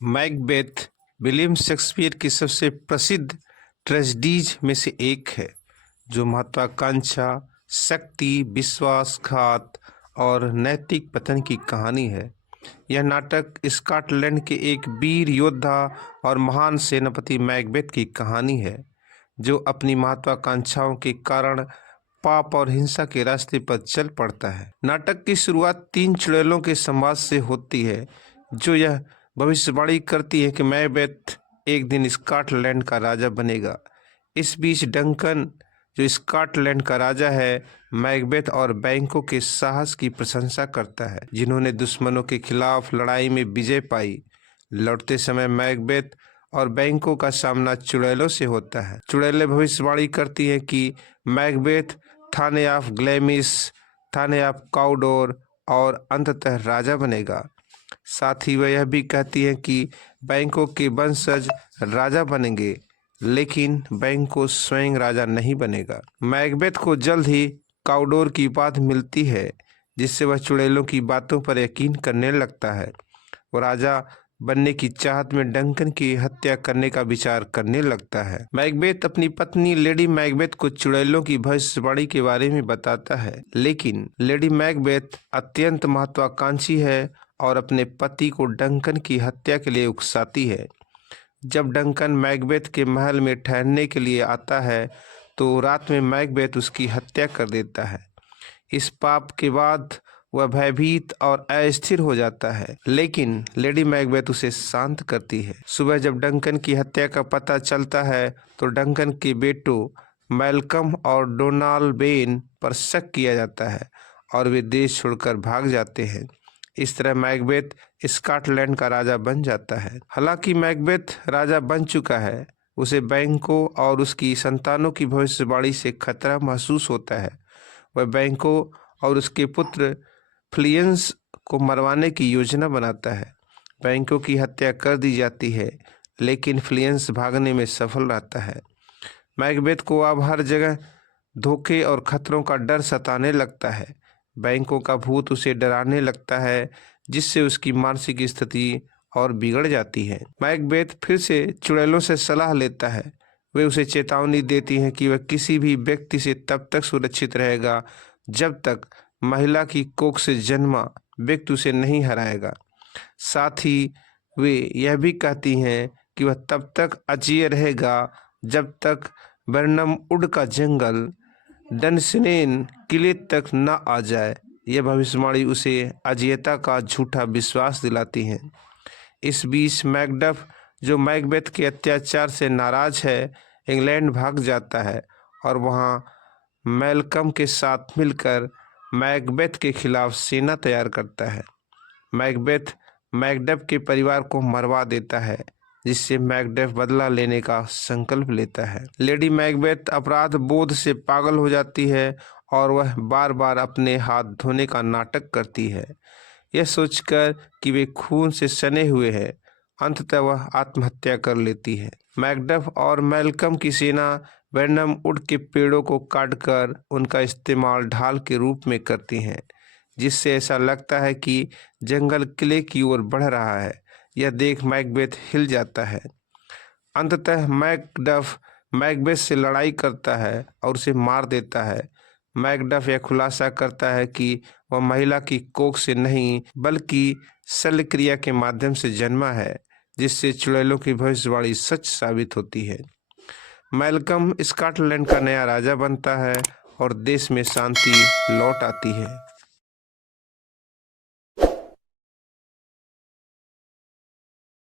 Macbeth William Shakespeare की सबसे प्रसिद्ध ट्रेजेडीज में से एक है, जो महत्वाकांक्षा, शक्ति, विश्वासघात और नैतिक पतन की कहानी है। यह नाटक स्कॉटलैंड के एक वीर योद्धा और महान सेनापति मैकबेथ की कहानी है, जो अपनी महत्वाकांक्षाओं के कारण पाप और हिंसा के रास्ते पर चल पड़ता है। नाटक की शुरुआत 3 चुड़ैलों के संवाद से होती है, जो यह भविष्यवाणी करती है कि मैकबेथ एक दिन स्कॉटलैंड का राजा बनेगा। इस बीच डंकन, जो स्कॉटलैंड का राजा है, मैकबेथ और बैंकों के साहस की प्रशंसा करता है, जिन्होंने दुश्मनों के खिलाफ लड़ाई में विजय पाई। लौटते समय मैकबेथ और बैंकों का सामना चुड़ैलों से होता है। चुड़ैलें भविष्यवाणी करती हैं कि Macbeth thane of Glamis, thane of Cawdor और अंततः राजा बनेगा। साथ ही वह यह भी कहती हैं कि बैंकों के वंशज राजा बनेंगे, लेकिन बैंकों स्वयं राजा नहीं बनेगा। मैकबेथ को जल्द ही काउडोर की उपाधि मिलती है, जिससे वह चुड़ैलों की बातों पर यकीन करने लगता है। वो राजा बनने की चाहत में डंकन की हत्या करने का विचार करने लगता है। मैकबेथ अपनी पत्नी लेडी मैकबेथ को चुड़ैलों की भविष्यवाणी के बारे में बताता है, लेकिन लेडी मैकबेथ अत्यंत महत्वाकांक्षी है और अपने पति को डंकन की हत्या के लिए उकसाती है। जब डंकन मैकबेथ के महल में ठहरने के लिए आता है, तो रात में मैकबेथ उसकी हत्या कर देता है। इस पाप के बाद वह भयभीत और अस्थिर हो जाता है, लेकिन लेडी मैकबेथ उसे शांत करती है। सुबह जब डंकन की हत्या का पता चलता है, तो डंकन के बेटों मैल्कम और डोनाल्ड बेन पर शक किया जाता है और वे देश छोड़कर भाग जाते हैं। इस तरह मैकबेथ स्कॉटलैंड का राजा बन जाता है। हालांकि मैकबेथ राजा बन चुका है, उसे बैंकों और उसकी संतानों की भविष्यवाणी से खतरा महसूस होता है। वह बैंकों और उसके पुत्र फ्लियंस को मरवाने की योजना बनाता है। बैंकों की हत्या कर दी जाती है, लेकिन फ्लियंस भागने में सफल रहता है। मैकबेथ को अब हर जगह धोखे और खतरों का डर सताने लगता है। बैंकों का भूत उसे डराने लगता है, जिससे उसकी मानसिक स्थिति और बिगड़ जाती है। मैकबेथ फिर से चुड़ैलों से सलाह लेता है। वे उसे चेतावनी देती हैं कि वह किसी भी व्यक्ति से तब तक सुरक्षित रहेगा जब तक महिला की कोख से जन्मा व्यक्ति उसे नहीं हराएगा। साथ ही वे यह भी कहती हैं कि वह तब तक अजेय रहेगा जब तक बर्नम वुड का जंगल डनसिनेन किले तक न आ जाए। यह भविष्यवाणी उसे अजेयता का झूठा विश्वास दिलाती है। इस बीच मैकडफ, जो मैकबेथ के अत्याचार से नाराज है, इंग्लैंड भाग जाता है और वहां मैल्कम के साथ मिलकर मैकबेथ के खिलाफ सेना तैयार करता है। मैकबेथ मैकडफ के परिवार को मरवा देता है, जिससे मैकडफ बदला लेने का संकल्प लेता है। लेडी मैकबेथ अपराध बोध से पागल हो जाती है और वह बार बार अपने हाथ धोने का नाटक करती है, यह सोचकर कि वे खून से सने हुए हैं। अंततः वह आत्महत्या कर लेती है। मैकडफ और मैल्कम की सेना बर्नम वुड के पेड़ों को काटकर उनका इस्तेमाल ढाल के रूप में करती हैं, जिससे ऐसा लगता है कि जंगल किले की ओर बढ़ रहा है। यह देख मैकबेथ हिल जाता है। अंततः मैकडफ मैकबेथ से लड़ाई करता है और उसे मार देता है। मैकडफ यह खुलासा करता है कि वह महिला की कोख से नहीं, बल्कि शल्यक्रिया के माध्यम से जन्मा है, जिससे चुड़ैलों की भविष्यवाणी सच साबित होती है। मैल्कम स्कॉटलैंड का नया राजा बनता है और देश में शांति लौट आती है।